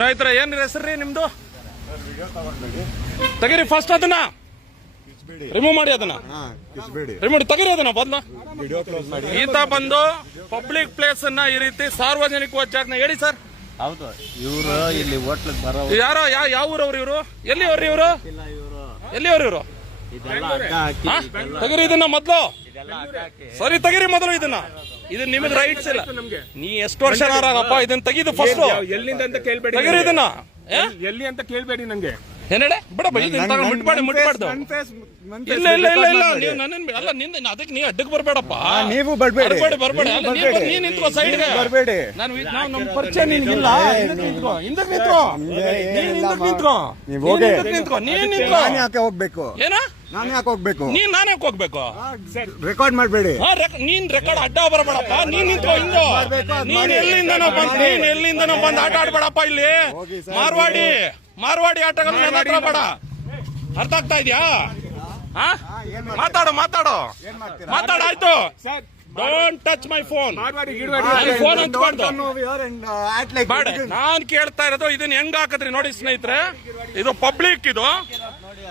ಸ್ನೇಹಿತರ ಏನ್ ರೀ ನಿಮ್ದು? ತೆಗೀರಿ ಫಸ್ಟ್ ಅದನ್ನ. ರಿಮೂವ್ ಮಾಡಿ ಅದನ್ನ. ರಿಮೂವ್ ತೆಗೀರಿ ಅದನ್ನ ಬದ್ಲ ಈತ ಬಂದು ಪಬ್ಲಿಕ್ ಪ್ಲೇಸ್ ಅನ್ನ ಈ ರೀತಿ ಸಾರ್ವಜನಿಕ ಜಾಗನ ಹೇಳಿ ಸರ್ ಹೌದು ಇವರು ಇಲ್ಲಿ ಬರೋ ಯಾರೋ ಯಾವ ಯಾವ ಊರವ್ರು ಇವರು? ಎಲ್ಲಿ ಅವ್ರಿ ಇವರು? ಎಲ್ಲಿ ಅವ್ರಿ ಇವರು ತೆಗೀರಿ ಇದನ್ನ ಮೊದ್ಲು. ಸರಿ ತೆಗೀರಿ ಮೊದಲು ಇದನ್ನ. ಇದು ನಿಮಗೆ ರೈಟ್ಸ್ ಇಲ್ಲ. ನೀ ಎಷ್ಟು ವರ್ಷ ಇದನ್ನ ತೆಗಿದು ಫಸ್ಟ್ ಎಲ್ಲಿಂದ ಅಂತ ಕೇಳ್ಬೇಡಿ ತೆಗೀರಿ ಇದನ್ನ. ಏ? ಎಲ್ಲಿ ಅಂತ ಕೇಳ್ಬೇಡಿ ನಂಗೆ. ಏನೇಳೆ ಬಿಡ ಬೈ ಇದನ್ನ ತಗೊಂಡು ಮುಟ್ಬಾರ್ದು. ಮುಟ್ಬಾರ್ದು ಇಲ್ಲ ಇಲ್ಲ ಇಲ್ಲ ಇಲ್ಲ ನೀವು ನನ್ನ ಅಲ್ಲ ನಿಂದ ಅದಕ್ಕೆ ನೀ ಅಡ್ಡಕ್ಕೆ ಬರಬೇಡಪ್ಪ. ನೀವು ಬರ್ಬೇಡಿ. ಬರ್ಬೇಡಿ ಬರ್ಬೇಡ. ಅಲ್ಲ, ನೀ ಬರ್ಬೇಡಿ. ಬರ್- ನಿಂತ್ಕೋ ಸೈಡ್ಗೆ ಬರ್ಬೇಡಿ. ನಾನು ಇದ್- ನಾವು ನಮ್ಮ ಪರಿಚಯ ನಿನ್ಗಿಲ್ಲ ಹಿಂದಕ್ಕೆ ನಿಂತ್ಕೋ. ಹಿಂದಕ್ಕೆ ನಿಂತ್ಕೋ. ನಿಮ್ಗೆ ನೀನ್ ಹಿಂದಕ್ಕೆ. ನಿಂತ್ಕೋ. ನೀವ್ ನೀನ್. ಹಿಂದಕ್ಕೆ ನಿಂತ್ಕೋ. ನೀನ್ ನಿಂತ್ಕೋ. ನಾನು ಯಾಕೆ ಹೋಗ್ಬೇಕು? ಏನ? ನಾನು ಯಾಕೆ ಹೋಗ್ಬೇಕು? ನೀನ್ ನಾನು ಹೋಗ್ಬೇಕು? ರೆಕಾರ್ಡ್ ಮಾಡಬೇಡಿ. ಹಾ, ರೆಕ್- ನೀನ್ ರೆಕಾರ್ಡ್ ಅಡ್ಡ ಬರಬೇಡಪ್ಪ. ನೀನ್ ನಿಂತ್ಕೋ ಹಿಂಗೋ. ಮಾಡ್ಬೇಕು, ಅದ್ ನೀನ್ ಮಾಡಿ. ಎಲ್ಲಿಂದನೋ ಬಂದ್ ಮಾಡಿ. ನೀನ್ ಎಲ್ಲಿಂದನೋ ಬಂದ್ ಆಟ ಆಡ್ಬೇಡಪ್ಪ ಇಲ್ಲಿ. ಹೋಗಿ ಸರ್, ಮಾರ್ವಾಡಿ ಮಾರ್ವಾಡಿ ಆಟಗಳು ನನ್ನ ಹತ್ರ ಬೇಡ. ಅರ್ಥ ಆಗ್ತಾ ಇದ್ಯಾ? ಹಾ? ಮಾತಾಡು ಮಾತಾಡು. ಏನ್ ಮಾಡ್ತೀರಾ? ಮಾತಾಡ ಆಯ್ತು. Sir don't touch my phone Marwadi ಗಿಡವಾಡಿ phone ಅಂತ ಹಂಚ್ಬಾರ್ದು. uh, ಬೇಡ. ನಾನ್ ಕೇಳ್ತಾ ಇರೋದು ಇದನ್ನ ಹೆಂಗ್ ಹಾಕದ್ರಿ ನೋಡಿ ಸ್ನೇಹಿತರೆ. ಇದು ಪಬ್ಲಿಕ್ ಇದು.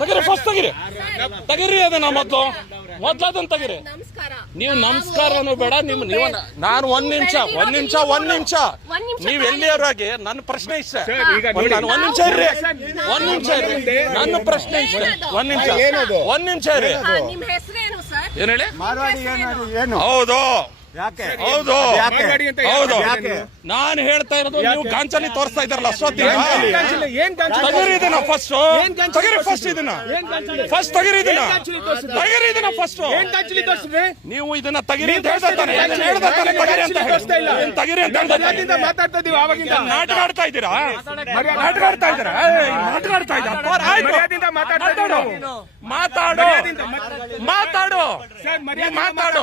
ತೆಗಿರಿ ಫಸ್ಟ್ ತೆಗಿರಿ. ತೆಗಿರಿ ಅದನ್ನ ಮೊದ್ಲು. ಮೊದ್ಲು ಅದನ್ನ ತೆಗಿರಿ. ನಮಸ್ಕಾರ. ನೀವು ನಮಸ್ಕಾರನು ಬೇಡ ನಿಮ್ ನೀವು ನಾನು ಒಂದ್ ನಿಮಿಷ ಒಂದ್ ನಿಮಿಷ ಒಂದ್ ನಿಮಿಷ. ನೀವ್ ಎಲ್ಲಿಯವರಾಗಿ ನನ್ನ ಪ್ರಶ್ನೆ ಇಷ್ಟ. ಸರ್, ಈಗ ಒಂದ್ ನಾನು ಒಂದ್ ನಿಮಿಷ ಇರ್ರಿ. ಒಂದ್ ನಿಮಿಷ ಇರ್ರಿ. ನನ್ನ ಪ್ರಶ್ನೆ ಇಷ್ಟ. ಒಂದ್ ನಿಮಿಷ? ಒಂದ್ ನಿಮಿಷ ಇರ್ರಿ. ಏನ್ ಹೇಳಿ? ಹೌದು. ಹೌದು. ಯಾಕೆ? ಹೌದು. ಯಾಕೆ? ನಾನು ಹೇಳ್ತಾ ಇರೋದು ನೀವು ಗಾಂಚಲಿ ತೋರಿಸ್ತಾ ಇದ್ದಾರಲ್ಲ? ಏನ್ ಗಾಂಚಲಿ? ಫಸ್ಟ್ ಏನ್ ಗಾಂಚಲಿ ತಗಿರಿ ಫಸ್ಟ್ ಇದನ್ನ ಫಸ್ಟ್ ತಗಿರಿ ಇದನ್ನ. ತಗಿರಿ ಇದನ್ನ. ಫಸ್ಟ್ ನೀವು ಇದನ್ನ ತಗಿರಿ ಅಂತ ಹೇಳ್ತಾರೆ ತಗಿರಿ ಅಂತ. ಏನ್ ತಗಿರಿ ಅಂತ ಮಾತಾಡ್ತಾ ಇದೀವಿ ಆವಾಗಿಂದ? ನಾಟಕ ಆಡ್ತಾ ಇದ್ದೀರಾ? ನಾಟಕ ಆಡ್ತಾ ಇದ್ದೀರಾ? ನಾಟಕ ಆಡ್ತಾ ಇದ್ದೀರಾ. ಮಾತಾಡು. ಮಾತಾಡು. ಮಾತಾಡು.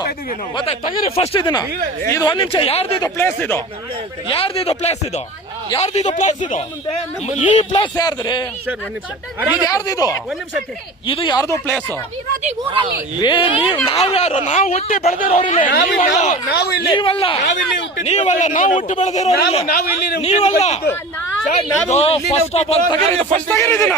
ತಗಿರಿ ಫಸ್ಟ್ ಇದನ್ನ ಇದು ಒಂದ್ ನಿಮಿಷ ಯಾರ್ದಿದು ಪ್ಲೇಸ್ ಇದು? ಯಾರ್ದಿದು ಪ್ಲೇಸ್ ಇದು? ಯಾರ್ದಿದು ಪ್ಲೇಸ್ ಇದು? ಈ ಪ್ಲೇಸ್ ಯಾರ್ದ್ರಿ? ಇದು ಯಾರ್ದಿದು ಇದು? ಯಾರ್ದು ಪ್ಲೇಸ್ ನೀವ್ ನಾವ್ ಯಾರು? ನಾವು ಹುಟ್ಟಿ ಬೆಳೆದಿರೋರಿಲ್ಲ ನಾವು- ನೀವಲ್ಲ. ನೀವಲ್ಲ ನೀವಲ್ಲ ನಾವು ಹುಟ್ಟಿ ಬೆಳೆದಿರೋರಿಲ್ಲ ನೀವಲ್ಲ. ಫಸ್ಟ್ ಆಫ್ ಆಲ್ ಹುಟ್ಟಿದ್ದು, ಫಸ್ಟ್ ತಗರಿದಿನ?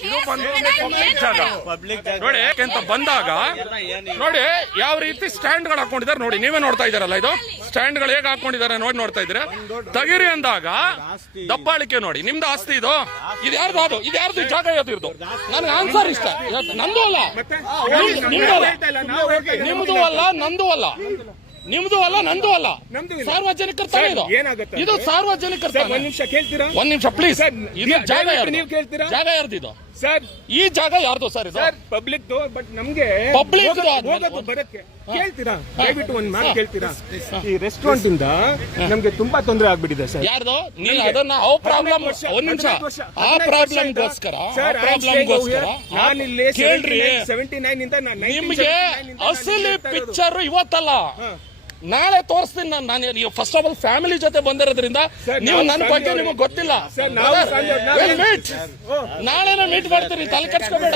ಇದು ಬಂದು ಪಬ್ಲಿಕ್ ಜಾಗ. ನೋಡಿ ಯಾಕೆಂತ ಬಂದಾಗ ನೋಡಿ ಯಾವ ರೀತಿ ಸ್ಟ್ಯಾಂಡ್ಗಳು ಹಾಕೊಂಡಿದ್ದಾರೆ ನೋಡಿ ನೀವೇ ನೋಡ್ತಾ ಇದಾರಲ್ಲ ಇದು? ಸ್ಟ್ಯಾಂಡ್ಗಳು ಹೇಗೆ ಹಾಕೊಂಡಿದ್ದಾರೆ ನೋಡಿ ನೋಡ್ತಾ ಇದ್ರೆ ತಗಿರಿ ಅಂದಾಗ ದಬ್ಬಾಳಿಕೆ ನೋಡಿ ನಿಮ್ದು ಆಸ್ತಿ ಇದು? ಇದು ಯಾರ್ದು ಅದು? ಇದು ಯಾರ್ದು ಜಾಗ ಯಾವ್ದು ಇರ್ದು ನನಗೆ ಆನ್ಸರ್ ಇಷ್ಟ. ನಂದು ಅಲ್ಲ. ನಿಮ್- ನಿಮ್ದು ಅಲ್ಲ. ನಂದು ಅಲ್ಲ. ನಿಮ್ದು ಅಲ್ಲ ನಂದು ಅಲ್ಲ. ಸಾರ್ವಜನಿಕರ ಇದು. ಸಾರ್ವಜನಿಕರ ಸರ್ ಒಂದ್ ನಿಮಿಷ ಕೇಳ್ತೀರಾ? ಒಂದ್ ನಿಮಿಷ ಪ್ಲೀಸ್ ಇದು ಜಾಗ ಯಾರ್ದು? ನೀವು ಕೇಳ್ತೀರಾ? ಜಾಗ ಯಾರ್ದು ಇದು? ಸರ್ ಈ ಜಾಗ ಯಾರ್ದು ಸರ್ ಇದು? ಸರ್ ಪಬ್ಲಿಕ್ ಬಟ್ ನಮ್ಗೆ ಪಬ್ಲಿಕ್ ದು ಹೋಗಕ್ಕೆ- ಆದ್ಮೇಲೆ. ಹೋಗಕ್ಕೆ ಬರಕ್ಕೆ. ಕೇಳ್ತೀರಾ? ದಯವಿಟ್ಟು ಒಂದ್ ಮಾತು ಕೇಳ್ತೀರಾ? ಈ ರೆಸ್ಟೋರೆಂಟ್ ಇಂದ ನಮ್ಗೆ ತುಂಬಾ ತೊಂದರೆ ಆಗ್ಬಿಟ್ಟಿದೆ ಸರ್. ಯಾರ್ದು? ನೀವು ಅದನ್ನ ಆ ಪ್ರಾಬ್ಲಮ್ ವರ್ಷ, ಒಂದ್ ನಿಮಿಷ. ಹದಿನೈದು ವರ್ಷ, ಆ ಪ್ರಾಬ್ಲಮ್ ಗೋಸ್ಕರ ಆ ಸರ್, I'm staying over ಪ್ರಾಬ್ಲಮ್ಗೋಸ್ಕರ here. ನಾನು ಇಲ್ಲಿ ಕೇಳ್ರಿ. ಸೆವೆಂಟಿ ನೈನ್ ಇಂದ ನಾನು ನಿಮ್ಗೆ ಅಸಲಿ ಪಿಕ್ಚರ್ ಇವತ್ತಲ್ಲ. ನಾಳೆ ತೋರಿಸ್ತೀನಿ ನಾನು ನಾನು ಫಸ್ಟ್ ಆಫ್ ಆಲ್ ಫ್ಯಾಮಿಲಿ ಜೊತೆ ಬಂದಿರೋದ್ರಿಂದ ನೀವು ನಾವು ನನ್ನ ಬಗ್ಗೆ ನಿಮಗೆ ಗೊತ್ತಿಲ್ಲ. ನಾವು ನಾಳೆನ ಮೀಟ್ ಮಾಡ್ತೀರಿ ತಲೆ ಕಟ್ಸ್ಕೋಬೇಡ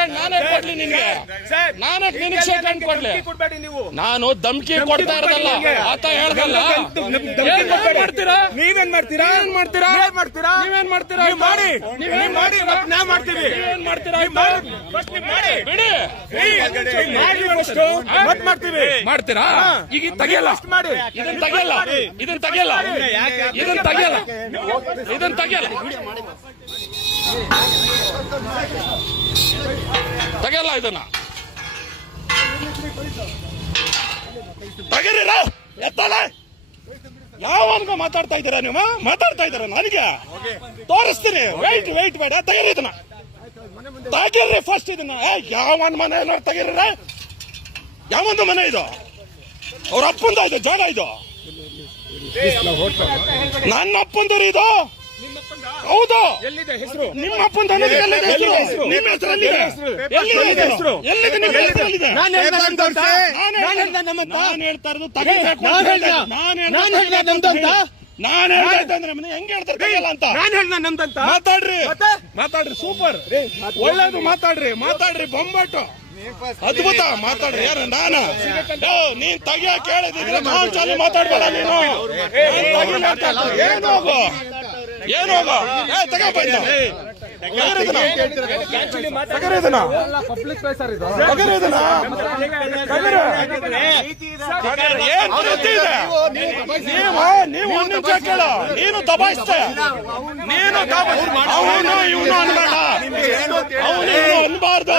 ಹ್ಯಾಂಡ್ ನಾನೇ ಕೊಡ್ಲಿ ನಿನ್ಗೆ. ನಾನೇ ನಿನಗೆ ಶೇಕ್ ಹ್ಯಾಂಡ್ ಕೊಡ್ಲಿ. ನೀವು. ನಾನು ಧಮ್ಕಿ ಕೊಡ್ತಾ ಇರೋದಲ್ಲ. ಆತ ಹೇಳ್ದಲ್ಲ. ಏನ್ ಮಾಡ್ತೀರಾ? ನೀವೇನ್ ಮಾಡ್ತೀರಾ? ಏನ್ ಮಾಡ್ತೀರಾ? ಏನ್ ಮಾಡ್ತೀರಾ? ನೀವೇನ್ ಮಾಡ್ತೀರಾ? ನೀವ್ ಮಾಡಿ. ನೀವ್ ಮಾಡಿ. ನಾ ನಾವ್ ಮಾಡ್ತೀವಿ. ನೀವೇನ್ ಮಾಡ್ತೀರಾ? ನೀವ್ ಮಾಡಿ. ಬಿಡಿ. ನೀವ್ ಮಾಡ್ತೀವಿ ಮಾಡ್ತೀರಾ? ಈಗ ತೆಗಿಯಲ್ಲ. ಇದನ್ ತಗಿಯಲ್ಲ. ಇದನ್ನ ತೆಗೆಯಲ್ಲ. ಇದನ್ನ ತೆಗೆಯಲ್ಲ. ಇದನ್ನ ತೆಗೆಯಲ್ಲ. ಇದನ್ನ ತೆಗೆಯಲ್ಲ. ತೆಗೆಯಲ್ಲ ಇದನ್ನ. ತೆಗೀರಿ ರಾವ್. ಎತ್ತಲೆ. ಯಾವನ್ಗ ಮಾತಾಡ್ತಾ ಇದ್ದೀರಾ ನೀವು ಮಾತಾಡ್ತಾ ಇದ್ದೀರಾ ನನಗೆ? ತೋರಿಸ್ತೀನಿ. ವೈಟ್ ವೈಟ್ ಬೇಡ ತೆಗೀರಿ ಇದನ್ನ. ತೆಗೀರಿ ಫಸ್ಟ್ ಇದನ್ನ. ಏ ಯಾವನ್ ಮನೆ ಏನಾರು ತೆಗೀರಿ ಯಾವೊಂದು ಮನೆ ಇದು? ಅವ್ರ ಅಪ್ಪಂದ ಇದೆ ಜಾಗ ಇದು. ನನ್ನ ಅಪ್ಪಂದರ ಇದು. ಹೌದು. ನಿಮ್ಮ ಅಪ್ಪಂದ? ನಿಮ್ಮ ಹೆಸರು ಎಲ್ಲಿದೆ? ಎಲ್ಲಿದೆ ಹೆಸರು? ಎಲ್ಲಿದೆ ನಿಮ್ಮ? ನಾನು ಹೇಳ್ತಾ ಇರೋದು ನಾನು? ಹೇಳ್ತಾ- ನಮ್ದು ಅಂತ? ನಾನು ಹೇಳ್ತಾ ಅಂದ್ರೆ ಮನೆ ಹೆಂಗ್ ಹೇಳ್ತಾರೆ ಅಂತ? ನಾನು ಹೇಳ್ದ ನಮ್ದಂತ ಮಾತಾಡ್ರಿ? ಮಾತಾಡ್ರಿ ಸೂಪರ್. ಒಳ್ಳೇದು ಮಾತಾಡ್ರಿ ಮಾತಾಡ್ರಿ ಬೊಂಬಾಟು. ಅದ್ಭುತ ಮಾತಾಡ್ರಿ ಯಾರ ನಾನ? ನೀನ್ ತೆಗಿಯ ಕೇಳಿದ್ರೆ ನಾನ್ ಚಾಲಿ ಮಾತಾಡ್ಬೇಡ ನೀನು. ಏನು. ಹೋಗು? ಏನ್ ಹೋಗು? ನೀವು ನೀವು ಒಂದ್ ನಿಮಿಷ ಕೇಳು. ನೀನು ದಬಾಯಿಸ್ತೇ ನೀನು ಅವನು ಇವನು ಅನ್ಬೇಡ. ಅವನು ಇವನು ಅನ್ಬಾರ್ದು.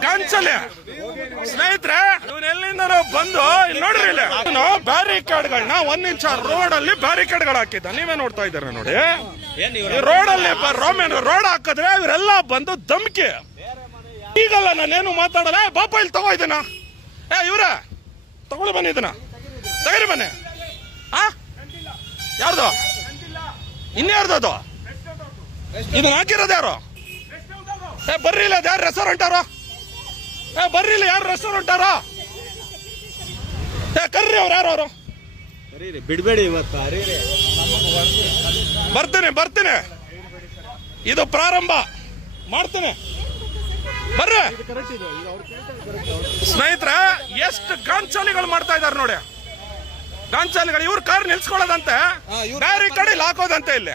ಗಂಚಲೆ. ಸ್ನೇಹಿತರೆ ಇವನ್ ಎಲ್ಲಿಂದ ಬಂದು ಇಲ್ಲಿ ನೋಡ್ರಿ ಇಲ್ಲಿ. ನಾವು ಬ್ಯಾರಿಕೇಡ್ಗಳನ್ನ ಒಂದ್ ಇಂಚ ರೋಡ್ ಅಲ್ಲಿ ಬ್ಯಾರಿಕೇಡ್ಗಳು ಹಾಕಿದ್ದ. ನೀವೇ ನೋಡ್ತಾ ಇದ್ದೀರಾ ನೋಡಿ. ರೋಡ್ ಅಲ್ಲಿ ರೋಮೇನ್ ರೋಡ್ ಹಾಕಿದ್ರೆ ಇವರೆಲ್ಲ ಬಂದು ಧಮ್ಕಿ. ಈಗಲ್ಲ ನಾನೇನು ಮಾತಾಡಲ್ಲ. ಬಾಪ, ಇಲ್ಲಿ ತಗೋ ಇದನ್ನ. ಏ, ಇವ್ರ, ತಗೊಳ್ಳಿ ಬನ್ನಿ ಇದನ್ನ. ತಗರಿ ಬನ್ನಿ. ಆ? ಯಾರ್ದು? ಇನ್ಯಾರ್ದು ಅದು? ಇದನ್ನ ಹಾಕಿರೋದು ಯಾರು? ಬರ್ರಿ ಇಲ್ಲ ಯಾರು ರೆಸ್ಟೋರೆಂಟ್ ಏ ಬರ್ರಿ ಇಲ್ಲ ಯಾರು ರೆಸ್ಟೋರೆಂಟ್ ಯಾರು ಏ ಕರ್ರಿ ಅವ್ರು ಯಾರು ಅವರು? ಬಿಡ್ಬೇಡಿ ಇವತ್ತು. ಬರ್ತೀನಿ ಬರ್ತೀನಿ. ಇದು ಪ್ರಾರಂಭ. ಮಾಡ್ತೀನಿ. ಬರ್ರಿ. ಸ್ನೇಹಿತರೆ ಎಷ್ಟು ಗಾಂಚಾಲಿಗಳು ಮಾಡ್ತಾ ಇದಾರೆ ನೋಡಿ. ಗಾಂಚಾಲಿಗಳು ಇವ್ರ ಕಾರ್ ನಿಲ್ಸ್ಕೊಳ್ಳೋದಂತೆ. ಕಡೆ ಇಲ್ಲಿ ಹಾಕೋದಂತೆ ಇಲ್ಲಿ.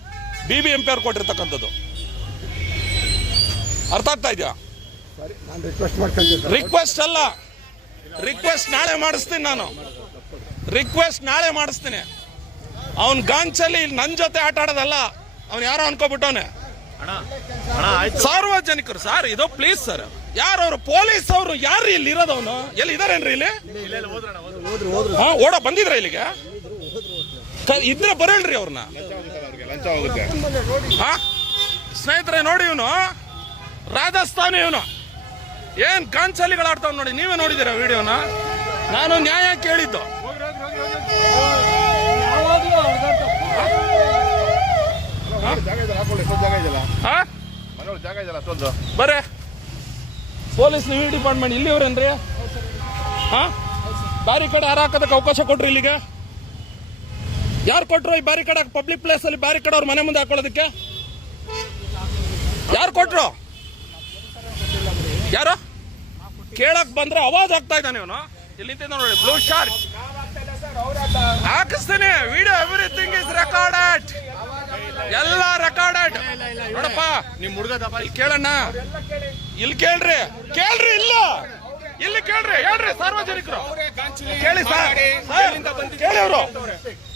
ಬಿ ಬಿ ಎಂ ಪಿ ಅವ್ರು ಕೊಟ್ಟಿರ್ತಕ್ಕಂಥದ್ದು. ಅರ್ಥ ಆಗ್ತಾ ಇದೆಯಾ? ನಾನು ರಿಕ್ವೆಸ್ಟ್ ಅಲ್ಲ. ರಿಕ್ವೆಸ್ಟ್ ನಾಳೆ ಮಾಡಿಸ್ತೀನಿ ನಾನು. ರಿಕ್ವೆಸ್ಟ್ ನಾಳೆ ಮಾಡಿಸ್ತೀನಿ. ಅವನ್ ಗಾಂಚಲ್ಲಿ ನನ್ನ ಜೊತೆ ಆಟ ಆಡೋದಲ್ಲ ಅವ್ನು ಯಾರೋ ಅನ್ಕೋಬಿಟ್ಟವನೆ. ಸಾರ್ವಜನಿಕರು ಸರ್ ಇದು ಪ್ಲೀಸ್ ಸರ್ ಯಾರು ಅವರು? ಪೊಲೀಸ್ ಅವರು ಯಾರು ಇಲ್ಲಿ ಇರೋದವನು ಎಲ್ಲಿ ಇದಾರೇನ್ರಿ ಇಲ್ಲಿ? ಓಡೋ ಬಂದಿದ್ರ ಇಲ್ಲಿಗೆ? ಇದ್ರೆ ಬರಲ್ರಿ ಅವ್ರನ್ನ ಹಾ ಸ್ನೇಹಿತರೆ, ನೋಡಿ ಇವನು. ರಾಜಸ್ಥಾನಿ ಇವನು. ಏನ್ ಕಾಂಚಲಿಗಳಾಡ್ತಾವ್ ನೋಡಿ, ನೀವೇ ನೋಡಿದ್ದೀರಾ ವಿಡಿಯೋನ? ನಾನು ನ್ಯಾಯ ಕೇಳಿದ್ದು. ಬರ. ಪೊಲೀಸ್ ನೀವು ಡಿಪಾರ್ಟ್ಮೆಂಟ್ ಇಲ್ಲಿವ್ರೇನ್ರಿ ಹಾ ಕಡೆ ಯಾರು ಹಾಕೋದಕ್ಕೆ ಅವಕಾಶ ಕೊಟ್ರಿ ಇಲ್ಲಿಗೆ? ಯಾರು ಕೊಟ್ಟರು ಈ ಬ್ಯಾರಿಕೇಡ್ ಪಬ್ಲಿಕ್ ಪ್ಲೇಸ್ ಅಲ್ಲಿ ಬ್ಯಾರಿಕೇಡ್ ಅವ್ರ ಮನೆ ಮುಂದೆ ಹಾಕೊಳ್ಳೋದಕ್ಕೆ? ಯಾರು ಕೊಟ್ಟರು ಯಾರು? ಕೇಳಕ್ ಬಂದ್ರೆ ಅವಾಜ್ ಆಗ್ತಾ ಇದ್ದಾನೆ ಇವನು. ಇಲ್ಲಿ ನೋಡಿ ಬ್ಲೂ ಶಾರ್ಟ್ ಹಾಕಿಸ್ತೀನಿ. ವಿಡಿಯೋ ಎವ್ರಿಥಿಂಗ್ ಇಸ್ ರೆಕಾರ್ಡೆಡ್ ಎಲ್ಲ ರೆಕಾರ್ಡೆಡ್ ನೋಡಪ್ಪ ನಿಮ್ ಹುಡುಗದಪ್ಪ ಇಲ್ಲಿ ಕೇಳಣ್ಣ. ಇಲ್ಲಿ ಕೇಳ್ರಿ. ಕೇಳ್ರಿ ಇಲ್ಲ. ಇಲ್ಲಿ ಕೇಳ್ರಿ. ಹೇಳ್ರಿ ಸಾರ್ವಜನಿಕರು. ಕೇಳಿ ಸರ್, ಕೇಳಿ ಅವರು.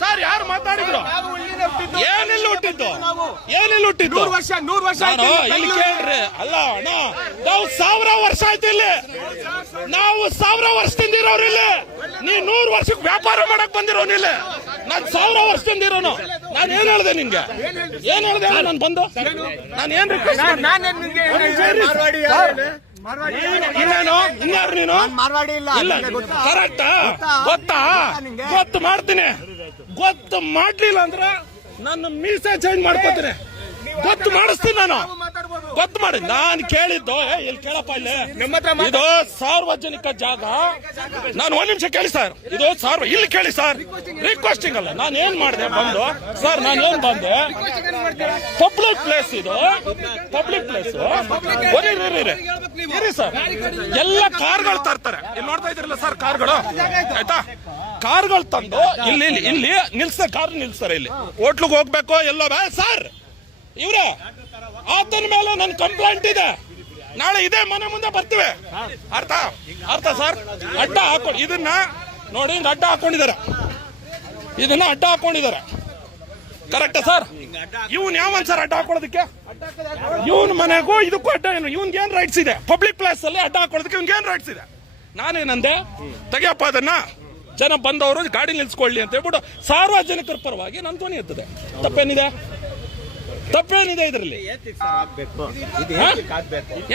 ಸರ್ ಯಾರು ಮಾತಾಡಿದ್ರು? ಏನಿಲ್ಲ ಹುಟ್ಟಿದ್ದು? ಏನಿಲ್ಲ ಹುಟ್ಟಿದ್ದು? ನೂರು ವರ್ಷ ನೂರು ವರ್ಷ ಇಲ್ಲಿ ಕೇಳ್ರಿ. ಅಲ್ಲ ಅಣ್ಣ ನಾವು ಸಾವಿರ ವರ್ಷ ಆಯ್ತು ಇಲ್ಲಿ. ನಾವು ಸಾವಿರ ವರ್ಷದಿಂದ ಇರೋರು ಇಲ್ಲಿ. ನೀ ನೂರು ವರ್ಷಕ್ಕೆ ವ್ಯಾಪಾರ ಮಾಡಕ್ ಬಂದಿರೋನು ಇಲ್ಲಿ. ನಾನು ಸಾವಿರ ವರ್ಷದಿಂದ ಇರೋನು. ನಾನು ಏನ್ ಹೇಳ್ದೆ ನಿನ್ಗೆ ಏನ್ ಹೇಳ್ದೆ? ಹೇಳು ನಾನು ಬಂದು? ನಾನು ಏನ್ ರಿಕ್ವೆಸ್ಟ್ ಹೇಳ್ದೆ? ಇನ್ನೇನು ಇನ್ಯಾರು ನೀನು? ಮಾರ್ವಾಡಿ ಇಲ್ಲ ಇಲ್ಲ. ಕರೆಕ್ಟ್ ಗೊತ್ತಾ? ಗೊತ್ತು ಮಾಡ್ತೀನಿ. ಗೊತ್ತು ಮಾಡ್ಲಿಲ್ಲ ಅಂದ್ರೆ ನನ್ನ ಮೀಸೆ ಚೇಂಜ್ ಮಾಡ್ಕೋತೀನಿ. ಗೊತ್ತು ಮಾಡಿಸ್ತೀನಿ ನಾನು. ಗೊತ್ತು ಮಾಡಿ. ನಾನು ಕೇಳಿದ್ದು ಏ, ಇಲ್ಲಿ ಕೇಳಪ್ಪ ಇಲ್ಲಿ. ಇದು ಸಾರ್ವಜನಿಕ ಜಾಗ. ನಾನು ಒಂದ್ ನಿಮಿಷ ಕೇಳಿ ಸರ್ ಇದು ಸಾರ್ವ ಇಲ್ಲಿ ಕೇಳಿ ಸರ್ ರಿಕ್ವೆಸ್ಟಿಂಗ್ ಅಲ್ಲ. ನಾನು ಏನ್ ಮಾಡಿದೆ ಬಂದು? ಸರ್ ನಾನು ಏನ್ ಬಂದೆ? ಪಬ್ಲಿಕ್ ಪ್ಲೇಸ್ ಇದು. ಪಬ್ಲಿಕ್ ಪ್ಲೇಸ್ ಇರಿ ಸರ್ ಎಲ್ಲ ಕಾರ್ಗಳು ತರ್ತಾರೆ. ಇಲ್ಲಿ ನೋಡ್ತಾ ಇದ್ರಲ್ಲ ಸರ್ ಕಾರ್ಗಳು ಆಯ್ತಾ? ಕಾರ್ಗಳು ತಂದು ಇಲ್ಲಿ ಇಲ್ಲಿ ಇಲ್ಲಿ ನಿಲ್ಸ ಕಾರ್ ನಿಲ್ಸ್ತಾರೆ ಇಲ್ಲಿ. ಹೋಟ್ಲಿಗೆ ಹೋಗ್ಬೇಕು ಎಲ್ಲೋ ಬೇ ಸರ್. ಇವ್ರೆ ಆತನ ಮೇಲೆ ನನ್ನ ಕಂಪ್ಲೇಂಟ್ ಇದೆ. ನಾಳೆ ಇದೇ ಮನೆ ಮುಂದೆ ಬರ್ತೀವಿ. ಅರ್ಥ? ಅರ್ಥ ಸರ್? ಅಡ್ಡ ಹಾಕೊಂಡು ಇದನ್ನ ನೋಡಿ ಅಡ್ಡ ಹಾಕೊಂಡಿದ್ದಾರೆ. ಇದನ್ನ ಅಡ್ಡ ಹಾಕೊಂಡಿದ್ದಾರೆ. Correct sir? ಇವನ್ ಯಾವನ್ ಸರ್ ಅಡ್ಡ ಹಾಕೊಳ್ಳೋದಕ್ಕೆ? ಇವನ್ ಮನೆಗೂ ಇದಕ್ಕೂ ಅಡ್ಡ ಏನು? ಇವನ್ಗೆ ಏನ್ ರೈಟ್ಸ್ ಇದೆ? ಪಬ್ಲಿಕ್ ಪ್ಲೇಸ್ ಅಲ್ಲಿ ಅಡ್ಡ ಹಾಕೊಳ್ಳೋದಕ್ಕೆ ಇವನ್ಗೆ ಏನ್ ರೈಟ್ಸ್ ಇದೆ? ನಾನೇನಂದೆ? ತೆಗಿಯಪ್ಪ ಅದನ್ನ. ಜನ ಬಂದವರು ಗಾಡಿ ನಿಲ್ಸ್ಕೊಳ್ಳಿ ಅಂತ ಹೇಳ್ಬಿಟ್ಟು ಸಾರ್ವಜನಿಕರ ಪರವಾಗಿ ನನ್ನ ಧ್ವನಿ ಎತ್ತದೆ ತಪ್ಪೇನಿದೆ? ತಪ್ಪೇನಿದೆ ಇದರಲ್ಲಿ?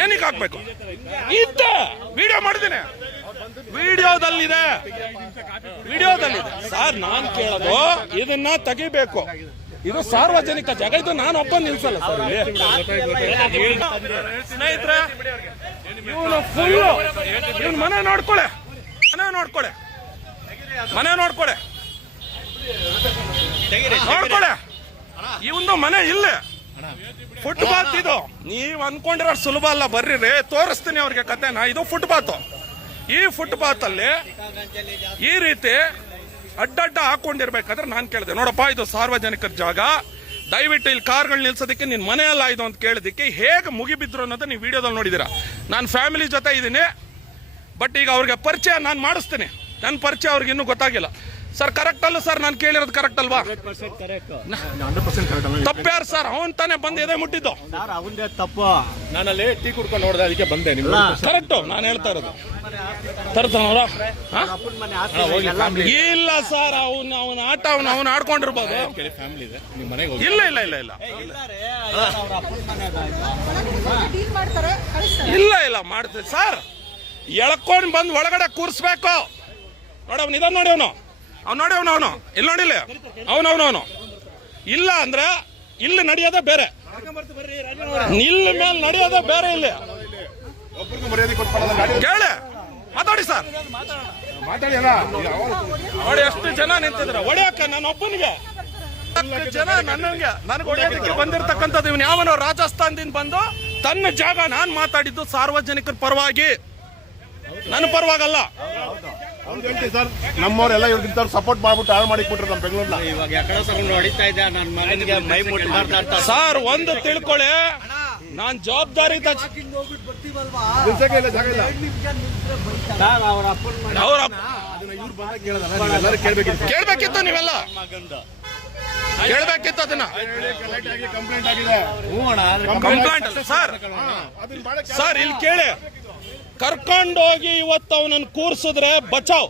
ಏನಕ್ಕೆ ಹಾಕ್ಬೇಕು? ಇತ್ತ ವಿಡಿಯೋ ಮಾಡಿದ್ದೀನಿ. ವಿಡಿಯೋದಲ್ಲಿದೆ. ವಿಡಿಯೋದಲ್ಲಿದೆ. ಸರ್, ನಾನು ಕೇಳೋದು, ಇದನ್ನ ತೆಗಿಬೇಕು. ಇದು ಸಾರ್ವಜನಿಕ ಜಾಗ. ಇದು ನಾನು ಒಬ್ಬ ನಿಲ್ಸಲ್ಲ ಸರ್ ಸ್ನೇಹಿತರೆ, ಇವನು ಫುಲ್ಲು ಇವನ್ ಮನೆ ನೋಡ್ಕೊಳೆ. ಮನೆ ನೋಡ್ಕೊಳೆ. ಮನೆ ನೋಡ್ಕೊಡೆ. ನೋಡ್ಕೊಳೆ ಇವಂದು ಮನೆ ಇಲ್ಲ. ಫುಟ್ಪಾತ್ ಇದು. ನೀವ್ ಅನ್ಕೊಂಡಿರೋ ಸುಲಭ ಅಲ್ಲ, ಬರ್ರಿ ರೀ, ತೋರಿಸ್ತೀನಿ ಅವ್ರಿಗೆ ಕತೆನ ಇದು ಫುಟ್ಪಾತ್ ಈ ಫುಟ್ಪಾತ್ ಅಲ್ಲಿ ಈ ರೀತಿ ಅಡ್ಡಡ್ಡ ಹಾಕೊಂಡಿರ್ಬೇಕಾದ್ರೆ ನಾನು ಕೇಳಿದೆ. ನೋಡಪ್ಪ, ಇದು ಸಾರ್ವಜನಿಕರ ಜಾಗ. ದಯವಿಟ್ಟು ಇಲ್ಲಿ ಕಾರ್ಗಳು ನಿಲ್ಸೋದಕ್ಕೆ ನಿನ್ ಮನೆ ಅಲ್ಲ ಇದು ಅಂತ ಕೇಳಿದಕ್ಕೆ ಹೇಗೆ ಮುಗಿಬಿದ್ರು ಅನ್ನೋದು ನೀವು ವಿಡಿಯೋದಲ್ಲಿ ನೋಡಿದ್ದೀರಾ ನಾನು ಫ್ಯಾಮಿಲಿ ಜೊತೆ ಇದ್ದೀನಿ ಬಟ್ ಈಗ ಅವ್ರಿಗೆ ಪರಿಚಯ ನಾನು ಮಾಡಿಸ್ತೀನಿ. ನನ್ನ ಪರಿಚಯ ಅವ್ರಿಗೆ ಇನ್ನೂ ಗೊತ್ತಾಗಿಲ್ಲ. ಸರ್ ಕರೆಕ್ಟ್ ಅಲ್ಲ ಸರ್ ನಾನು ಕೇಳಿರೋದು ಕರೆಕ್ಟ್ ಅಲ್ವಾ? ತಪ್ಪ್ಯಾರು ಸರ್ ಅವನ್ ತಾನೇ ಬಂದು ಎದೆ ಮುಟ್ಟಿದ್ದು. ಸರ್ ಅವಂದೇ ತಪ್ಪು. ನಾನಲ್ಲಿ ಟೀ ಕುಡ್ಕೊಂಡು ನೋಡಿದೆ ಅದಕ್ಕೆ ಬಂದೆ ನಿಮ್ಮ ಕರೆಕ್ಟ್ ನಾನು ಹೇಳ್ತಾ ಇರೋದು. ತರ್ತಾನವ್ರ ಇಲ್ಲ ಸರ್ ಅವನ್ ಅವನ ಆಟ ಅವನ್ ಅವನ್ ಆಡ್ಕೊಂಡಿರ್ಬೋದು. ಇಲ್ಲ ಇಲ್ಲ ಇಲ್ಲ ಇಲ್ಲ. ಅವ್ರ ಅಪ್ಪನ ಮನೆ ಡೀಲ್ ಮಾಡ್ತಾರೆ ಕಳಿಸ್ತಾರೆ. ಇಲ್ಲ ಇಲ್ಲ ಮಾಡ್ತೀವಿ. ಸರ್ ಎಳ್ಕೊಂಡ್ ಬಂದ್ ಒಳಗಡೆ ಕೂರ್ಸ್ಬೇಕು. ನೋಡಿ, ಅವ್ನು ನೋಡಿ ಅವನು. ಅವ್ನು ನೋಡಿ ಅವನು ಅವನು. ಇಲ್ಲಿ. ನೋಡಿಲ್ಲ ಅವನು ಅವನು. ಇಲ್ಲ ಅಂದ್ರೆ ಇಲ್ಲಿ ನಡೆಯೋದೇ ಬೇರೆ. ಇಲ್ಲಿ ಮೇಲೆ ನಡೆಯೋದೇ ಬೇರೆ ಇಲ್ಲಿ. ಕೇಳಿ. ಮಾತಾಡಿ ಸರ್. ನೋಡಿ ಎಷ್ಟು ಜನ ನಿಂತಿದ್ರ. ಒಡೆಯಕ್ಕ ನನ್ನ ಒಬ್ಬನಿಗೆ. ಜನ ನನ್ನಂಗೆ. ನನಗೆ ಹೊಡೆಯೋದಕ್ಕೆ ಬಂದಿರತಕ್ಕಂಥದ್ದು ಇವನು ಯಾವನೋ ರಾಜಸ್ಥಾನದಿಂದ ಬಂದು ತನ್ನ ಜಾಗ ನಾನು ಮಾತಾಡಿದ್ದು ಸಾರ್ವಜನಿಕರ ಪರವಾಗಿ. ನನ್ನ ಪರವಾಗಲ್ಲ. ಸರ್ ನಮ್ಮವರೆಲ್ಲ ಇವ್ರಿಗಿಂತವ್ರು ಸಪೋರ್ಟ್ ಮಾಡ್ಬಿಟ್ಟು ಹಾಳು ಮಾಡಿ ಕೊಟ್ರು ನಮ್ಮ ಬೆಂಗಳೂರಿನ. ಇವಾಗ ಯಾಕಡೆ ತಗೊಂಡು ಹೊಡಿತಾ ಇದ್ದೆ ನನ್ನ ಮಗನಿಗೆ ಮೈ ಮುಟ್ಟಿ. ಮಾತಾಡ್ತಾ ಸರ್ ಒಂದು ತಿಳ್ಕೊಳ್ಳಿ ನಾನ್ ಜವಾಬ್ದಾರಿ ಕೇಳ್ಬೇಕಿತ್ತು. ಕೇಳ್ಬೇಕಿತ್ತು ನೀವೆಲ್ಲ. ಕೇಳ್ಬೇಕಿತ್ತು ಅದನ್ನ. ಕಂಪ್ಲೇಂಟ್ ಆಗಿದೆ. ಸರ್. ಸರ್ ಇಲ್ಲಿ ಕೇಳಿ. ಕರ್ಕೊಂಡೋಗಿ ಇವತ್ತು ಅವನನ್ನು ಕೂರ್ಸಿದ್ರೆ ಬಚಾವ್.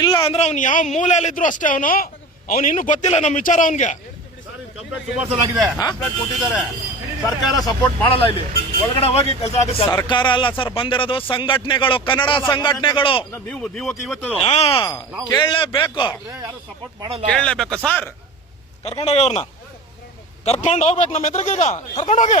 ಇಲ್ಲ ಅಂದ್ರೆ ಅವ್ನು ಯಾವ ಮೂಲೆಯಲ್ಲಿ ಮೂಲೆಯಲ್ಲಿದ್ರು ಅಷ್ಟೇ ಅವನು. ಅವನು ಇನ್ನೂ ಗೊತ್ತಿಲ್ಲ ನಮ್ಮ ವಿಚಾರ ಅವನಿಗೆ. ಕಂಪ್ಲೇಂಟ್ ಸುಮಾರು ಸಲ ಆಗಿದೆ. ಕಂಪ್ಲೇಂಟ್ ಕೊಟ್ಟಿದ್ದಾರೆ. ಸರ್ಕಾರ ಸಪೋರ್ಟ್ ಮಾಡಲ್ಲ ಇಲ್ಲಿ. ಒಳಗಡೆ ಹೋಗಿ ಕೆಲಸ ಆಗುತ್ತೆ ಸರ್ಕಾರ ಅಲ್ಲ ಸರ್ ಬಂದಿರೋದು ಸಂಘಟನೆಗಳು ಕನ್ನಡ ಸಂಘಟನೆಗಳು. ನೀವು ನೀವು ಇವತ್ತು. ಹಾ ಕೇಳಲೇಬೇಕು. ಯಾರು ಸಪೋರ್ಟ್ ಮಾಡಲ್ಲ. ಕೇಳಲೇಬೇಕು ಸರ್. ಕರ್ಕೊಂಡೋಗಿ ಅವ್ರನ್ನ. ಕರ್ಕೊಂಡು ಹೋಗ್ಬೇಕು ನಮ್ಮ ಎದುರಿಗೀಗ ಕರ್ಕೊಂಡೋಗಿ.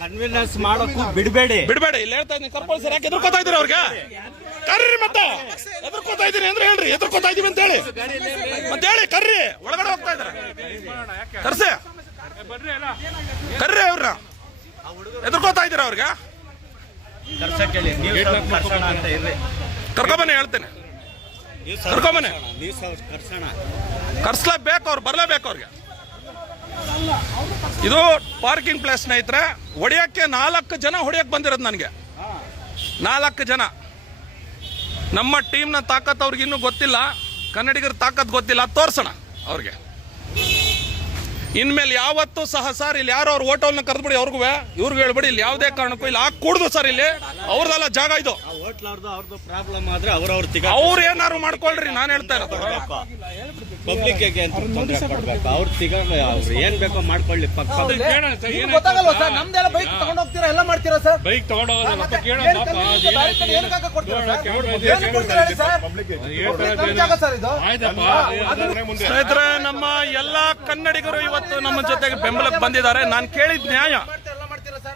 ಕನ್ವಿನ್ಸ್ ಮಾಡೋಕ್ಕೂ ಬಿಡಬೇಡಿ. ಬಿಡಬೇಡಿ. ಇಲ್ಲಿ ಹೇಳ್ತಾ ಇದ್ದೀನಿ ಕಂಪಲ್ಸರಿ ಸರ್ ಯಾಕೆ ಎದುರ್ಕೋತಾ ಇದೀರಿ ಅವ್ರಿಗೆ? ಕರ್ರಿ ಮತ್ತೆ. ಎದುರ್ಕೋತಾ ಇದ್ದೀನಿ ಅಂದ್ರೆ ಹೇಳ್ರಿ ಎದುರ್ಕೋತಾ ಇದೀವಿ ಅಂತ ಹೇಳಿ. ಮತ್ತೆ ಹೇಳಿ ಕರ್ರಿ. ಒಳಗಡೆ ಹೋಗ್ತಾ ಇದಾರೆ ಕರ್ಸಿ. ಕರ್ರಿ ಅವ್ರ ಎದುರ್ಕೋತಾ ಇದ್ದೀರಾ ಅವ್ರಿಗೆ? ಕರ್ಸೆ ಹೇಳಿ ನೀವು ಸ್ವಲ್ಪ ಕರ್ಸೋಣ ಅಂತ ಇರ್ರಿ. ಕರ್ಕೊಂಬನ್ನಿ ಹೇಳ್ತೇನೆ. ಕರ್ಸೋಣ. ಕರ್ಸ್ಲೇಬೇಕು ಅವ್ರು ಬರ್ಲೇಬೇಕು ಅವ್ರಿಗೆ. ಇದು ಪಾರ್ಕಿಂಗ್ ಪ್ಲೇಸ್ ಸ್ನೇಹಿತರೆ, ಹೊಡಿಯಕ್ಕೆ ನಾಲ್ಕು ಜನ ಹೊಡಿಯಕ್ಕೆ ಬಂದಿರೋದು ನನಗೆ. ನಾಲ್ಕು ಜನ. ನಮ್ಮ ಟೀಮ್ನ ತಾಕತ್ ಅವ್ರಿಗೆ ಇನ್ನೂ ಗೊತ್ತಿಲ್ಲ. ಕನ್ನಡಿಗರ ತಾಕತ್ ಗೊತ್ತಿಲ್ಲ. ತೋರ್ಸೋಣ ಅವ್ರಿಗೆ. ಇನ್ಮೇಲೆ ಯಾವತ್ತೂ ಸಹ ಸರ್, ಇಲ್ಲಿ ಯಾರೋ ಅವ್ರ ಹೋಟೆಲ್ನ ಕರೆದ್ಬಿಡಿ ಅವ್ರಿಗೂ. ಇವ್ರಿಗೆ ಹೇಳ್ಬಿಡಿ, ಇಲ್ಲಿ ಯಾವುದೇ ಕಾರಣಕ್ಕೂ ಇಲ್ಲಿ. ಹಾಕಿ ಕೂಡ್ದು ಸರ್ ಇಲ್ಲಿ. ಅವ್ರದ್ದೆಲ್ಲ ಜಾಗ ಇದು. ಆ ಹೋಟ್ಲವ್ರದ್ದು ಅವ್ರದ್ದು ಪ್ರಾಬ್ಲಮ್ ಆದ್ರೆ ಅವ್ರವ್ರ ತಿಗ ಅವ್ರು ಏನಾರು ಮಾಡ್ಕೊಳ್ರಿ ನಾನು ಹೇಳ್ತಾ ಇರೋದು. ಪಬ್ಲಿಕ್ ಅಂತ ತೊಂದರೆ ಕೊಡ್ಬೇಕು. ಅವ್ರ ತಿಗ ಅವ್ರು ಏನ್ ಬೇಕೋ ಮಾಡ್ಕೊಳ್ಳಿ ಪಕ್ಕ ಗೊತ್ತಾಗಲ್ವಾ ಸರ್? ನಮ್ದೆಲ್ಲ ಬೈಕ್ ತಗೊಂಡ್ ಹೋಗ್ತೀರಾ ಎಲ್ಲ ಮಾಡ್ತೀರಾ ಸರ್? ಬೈಕ್ ಸ್ನೇಹಿತರೆ ನಮ್ಮ ಎಲ್ಲಾ ಕನ್ನಡಿಗರು ಇವತ್ತು ನಮ್ಮ ಜೊತೆಗೆ ಬೆಂಬಲಕ್ಕೆ ಬಂದಿದ್ದಾರೆ. ನಾನು ಕೇಳಿದ ನ್ಯಾಯ.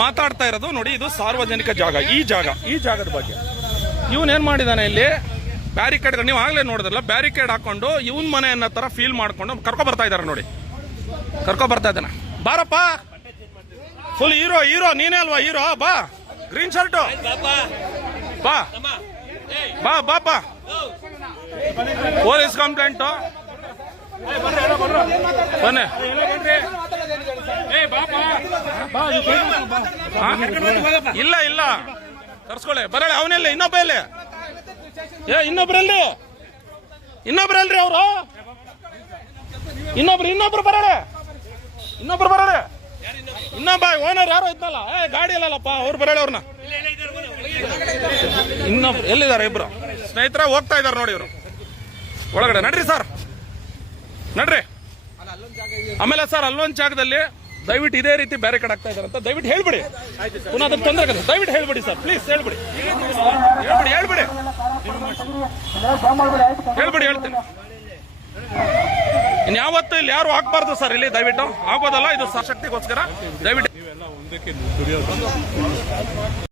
ಮಾತಾಡ್ತಾ ಇರೋದು ನೋಡಿ, ಇದು ಸಾರ್ವಜನಿಕ ಜಾಗ, ಈ ಜಾಗ, ಈ ಜಾಗದ ಬಗ್ಗೆ. ಇವನ್ ಏನ್ ಮಾಡಿದಾನೆ ಇಲ್ಲಿ? ಬ್ಯಾರಿಕೇಡ್ ನೀವು ಆಗ್ಲೇ ನೋಡಿದ್ರಲ್ಲ ಬ್ಯಾರಿಕೇಡ್ ಹಾಕೊಂಡು ಇವನ್ ಮನೆ ಅನ್ನೋ ತರ ಫೀಲ್ ಮಾಡ್ಕೊಂಡು ಕರ್ಕೊ ಬರ್ತಾ ಇದಾರೆ ನೋಡಿ. ಕರ್ಕೊ ಬರ್ತಾ ಇದ್ದಾನೆ. ಬಾರಪ್ಪ! ಫುಲ್ ಹೀರೋ ಹೀರೋ ನೀನೇ ಅಲ್ವಾ ಹೀರೋ ಬಾ. ಗ್ರೀನ್ ಶರ್ಟು ಬಾ. ಬಾ ಬಾ ಬಾ. ಪೊಲೀಸ್ ಕಂಪ್ಲೇಂಟ್ ಬನ್ನಿ? ಇಲ್ಲ ಇಲ್ಲ. ತರ್ಸ್ಕೊಳ್ಳಿ. ಬರಳಿ ಅವನೆಲ್ಲ, ಇನ್ನೊಬ್ಬ ಇಲ್ಲಿ. ಏ ಇನ್ನೊಬ್ರಲ್ಲಿ ಇನ್ನೊಬ್ರಲ್ರಿ ಅವರು? ಇನ್ನೊಬ್ರು ಇನ್ನೊಬ್ರು ಬರಳೆ ಇನ್ನೊಬ್ರು ಬರಳೆ ಇನ್ನೊಬ್ಬ, ಓನರ್ ಯಾರು ಇದ್ನಲ್ಲ? ಏ, ಗಾಡಿ ಇಲ್ಲಲ್ಲಪ್ಪ, ಅವ್ರು ಬರಳೆ ಅವ್ರನ್ನ. ಇನ್ನೊಬ್ರು, ಎಲ್ಲಿದ್ದಾರೆ ಇಬ್ರು? ಸ್ನೇಹಿತರ, ಹೋಗ್ತಾ ಇದಾರೆ ನೋಡಿ ಇವರು. ಒಳಗಡೆ ನಡ್ರಿ, ಸರ್. ನಡ್ರಿ. ಆಮೇಲೆ ಸರ್ ಅಲ್ಲೊಂದು ಜಾಗದಲ್ಲಿ ದಯವಿಟ್ಟು ಇದೇ ರೀತಿ ಬೇರೆ ಕಡೆ ಆಗ್ತಾ ಇದಾರೆ ಅಂತ ದಯವಿಟ್ಟು ಹೇಳ್ಬಿಡಿ. ಪುನಃ ಅದಕ್ಕೆ ತೊಂದರೆ ಆಗುತ್ತೆ ದಯವಿಟ್ಟು ಹೇಳ್ಬಿಡಿ ಸರ್ ಪ್ಲೀಸ್ ಹೇಳ್ಬಿಡಿ. ಹೇಳ್ಬಿಡಿ ಹೇಳ್ಬಿಡಿ. ಹೇಳ್ಬಿಡಿ ಹೇಳ್ತೀನಿ. ಇನ್ಯಾವತ್ತು ಇಲ್ಲಿ ಯಾರು ಹಾಕ್ಬಾರ್ದು ಸರ್ ಇಲ್ಲಿ ದಯವಿಟ್ಟು. ಆಗೋದಲ್ಲ ಇದು ಸಶಕ್ತಿಗೋಸ್ಕರ ದಯವಿಟ್ಟು